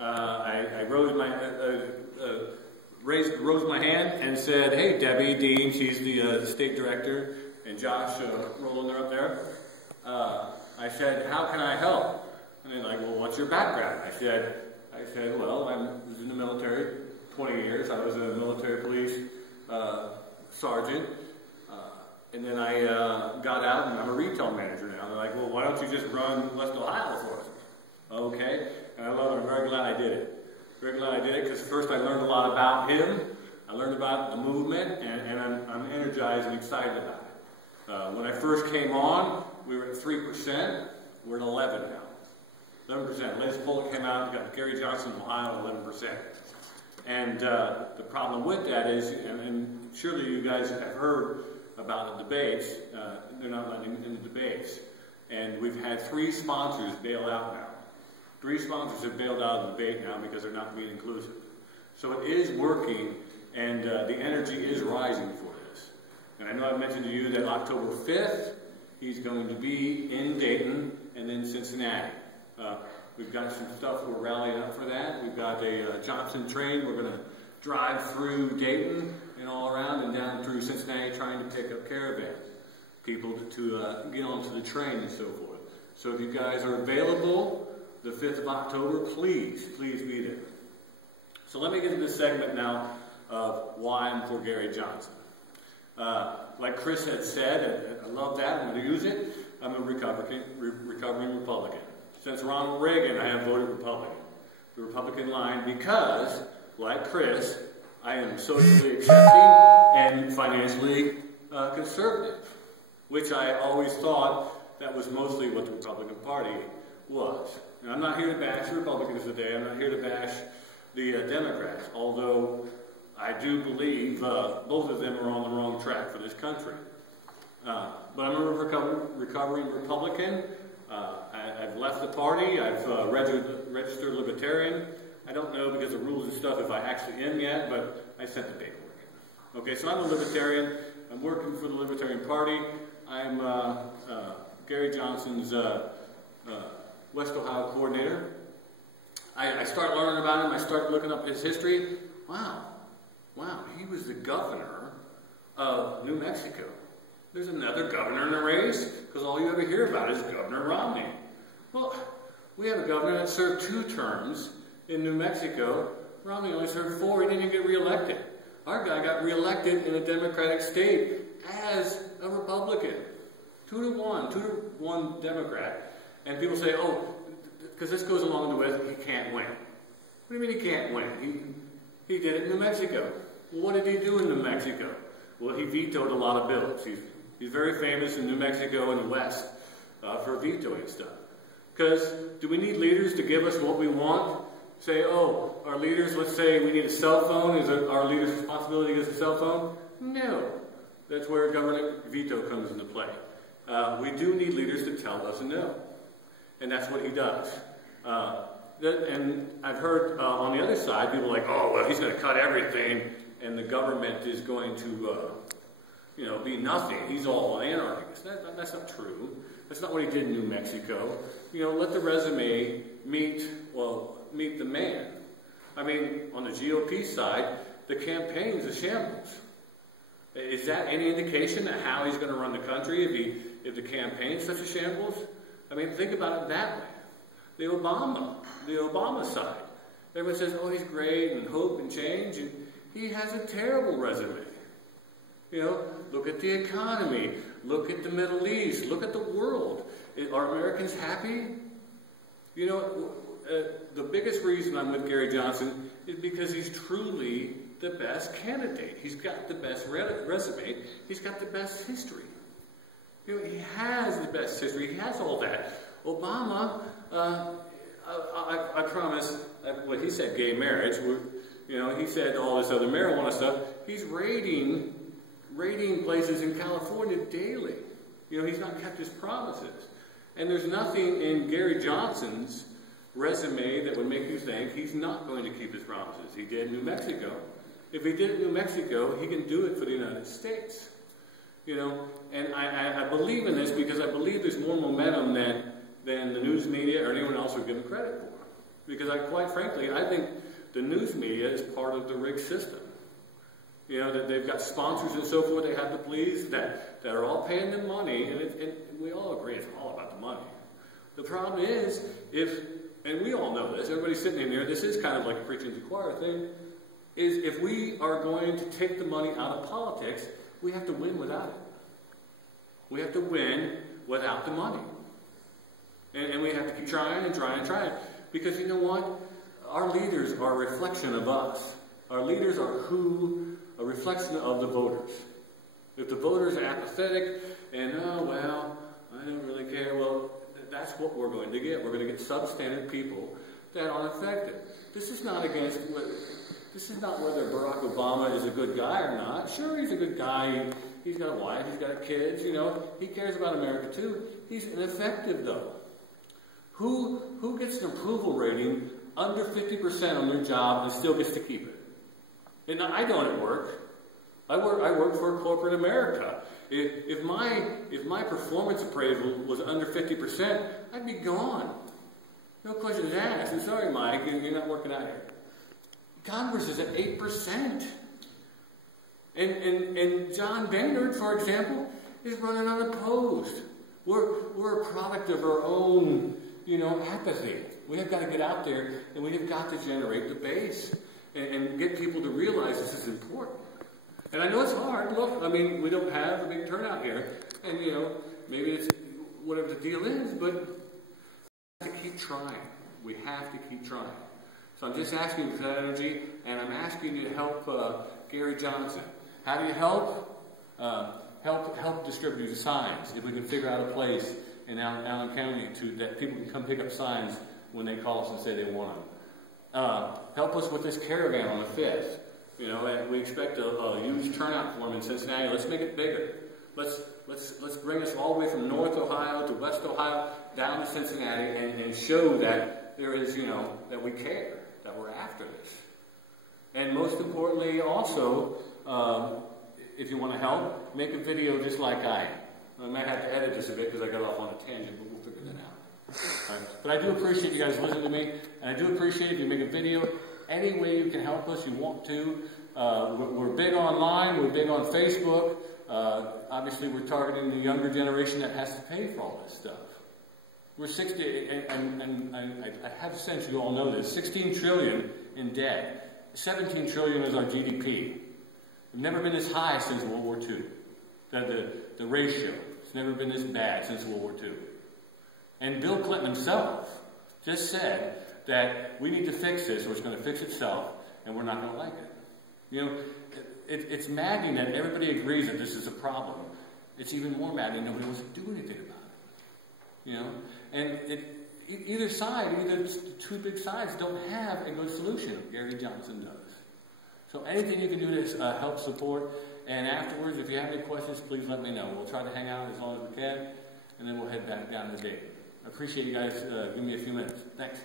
I rose my hand and said, "Hey, Debbie Dean, she's the state director, and Josh Rowland, they're up there." I said, "How can I help?" And they're like, "Well, what's your background?" I said, "Well, I was in the military 20 years. I was a military police sergeant, and then I got out, and I'm a retail manager now." They're like, "Well, why don't you just run West Ohio for us?" Okay, and I love it. I'm very glad I did it. Very glad I did it because first I learned a lot about him. I learned about the movement, and I'm energized and excited about it. When I first came on, we were at 3%. We're at 11 now. 11%. Latest poll that came out, we got Gary Johnson in Ohio at 11%. And the problem with that is, and surely you guys have heard about the debates, they're not letting in the debates. And we've had 3 sponsors bail out now. 3 sponsors have bailed out of the debate now because they're not being inclusive. So it is working, and the energy is rising for this. And I know I've mentioned to you that October 5th, he's going to be in Dayton and then Cincinnati. We've got some stuff we're rallying up for that. We've got a Johnson train. We're going to drive through Dayton and all around and down through Cincinnati trying to pick up caravans, people to get onto the train and so forth. So if you guys are available the 5th of October, please be there. So let me get into this segment now of why I'm for Gary Johnson. Like Chris had said, and I love that, I'm going to use it, I'm a recovering Republican. Since Ronald Reagan, I have voted Republican. The Republican line because, like Chris, I am socially accepting and financially conservative, which I always thought that was mostly what the Republican Party was. Now, I'm not here to bash the Republicans today. I'm not here to bash the Democrats, although I do believe both of them are on the wrong track for this country. But I'm a recovering Republican. I've left the party. I've registered Libertarian. I don't know because of rules and stuff if I actually am yet, but I sent the paperwork in. Okay, so I'm a Libertarian. I'm working for the Libertarian Party. I'm Gary Johnson's West Ohio coordinator. I started learning about him. I started looking up his history. Wow, he was the governor of New Mexico. There's another governor in the race, because all you ever hear about is Governor Romney. Well, we have a governor that served 2 terms in New Mexico. Romney only served 4. He didn't even get reelected. Our guy got reelected in a Democratic state as a Republican. 2-1, 2-1 Democrat. And people say, oh, because this goes along with he can't win. What do you mean he can't win? He did it in New Mexico. Well, what did he do in New Mexico? Well, he vetoed a lot of bills. He's very famous in New Mexico and the West for vetoing stuff. Because do we need leaders to give us what we want? Say, oh, our leaders, let's say we need a cell phone. Is it our leader's responsibility to get a cell phone? No. That's where government veto comes into play. We do need leaders to tell us no. And that's what he does. And I've heard on the other side, people are like, oh, well, he's going to cut everything, and the government is going to, be nothing. He's all anarchist. That's not true. That's not what he did in New Mexico. Let the resume meet the man. I mean, on the GOP side, the campaign's a shambles. Is that any indication of how he's going to run the country if the campaign's such a shambles? I mean, think about it that way. The Obama side. Everyone says, oh, he's great and hope and change, and he has a terrible resume. Look at the economy, look at the Middle East, look at the world. Are Americans happy? The biggest reason I'm with Gary Johnson is because he's truly the best candidate. He's got the best resume. He's got the best history. He has the best history. He has all that. Obama, I promise, well, he said gay marriage. He said all this other marijuana stuff. He's raiding places in California daily. He's not kept his promises. And there's nothing in Gary Johnson's resume that would make you think he's not going to keep his promises. He did in New Mexico. If he did it in New Mexico, he can do it for the United States. And I believe in this because I believe there's more momentum than the news media or anyone else would give him credit for. Because quite frankly, I think the news media is part of the rigged system. You know, that they've got sponsors and so forth they have to please that are all paying them money, and we all agree it's all about the money. The problem is, and we all know this, everybody's sitting in here, this is kind of like a preaching to the choir thing, is if we are going to take the money out of politics, we have to win without it. We have to win without the money. And we have to keep trying and trying and trying. Because you know what? Our leaders are a reflection of us. Our leaders are a reflection of the voters. If the voters are apathetic and, oh, well, I don't really care, well, that's what we're going to get. We're going to get substandard people that aren't effective. This is not whether Barack Obama is a good guy or not. Sure, he's a good guy. He's got a wife. He's got kids. You know, he cares about America too. He's ineffective though. Who gets an approval rating under 50% on their job and still gets to keep it? And I don't at work. I work for corporate America. If my performance appraisal was under 50%, I'd be gone. No questions asked. I'm sorry, Mike, you're not working out here. Congress is at 8%. And John Boehner, for example, is running unopposed. We're a product of our own, apathy. We have got to get out there and we have got to generate the base and get people to realize this is important. And I know it's hard. Look, I mean, we don't have a big turnout here. And, maybe it's whatever the deal is, but we have to keep trying. We have to keep trying. So I'm just asking for that energy, and I'm asking you to help Gary Johnson. How do you help? Help distribute the signs. If we can figure out a place in Allen County that people can come pick up signs when they call us and say they want them. Help us with this caravan on the 5th. And we expect a huge turnout for them in Cincinnati. Let's make it bigger. Let's bring us all the way from North Ohio to West Ohio down to Cincinnati and show that there is, that we care, that we're after this. And most importantly, also, if you want to help, make a video just like I am. I might have to edit this a bit because I got off on a tangent, but we'll figure that out. Right. But I do appreciate you guys listening to me, and I do appreciate if you make a video. Any way you can help us, you want to. We're big online. We're big on Facebook. Obviously, we're targeting the younger generation that has to pay for all this stuff. We're 60, and I have a sense you all know this, 16 trillion in debt. 17 trillion is our GDP. We've never been this high since World War II. The ratio. It's never been this bad since World War II. And Bill Clinton himself just said that we need to fix this or it's going to fix itself and we're not going to like it. It's maddening that everybody agrees that this is a problem. It's even more maddening nobody wants to do anything about it. And either side, either two big sides don't have a good solution. Gary Johnson does. So anything you can do to help support. And afterwards, if you have any questions, please let me know. We'll try to hang out as long as we can, and then we'll head back down to Dayton. I appreciate you guys giving me a few minutes. Thanks.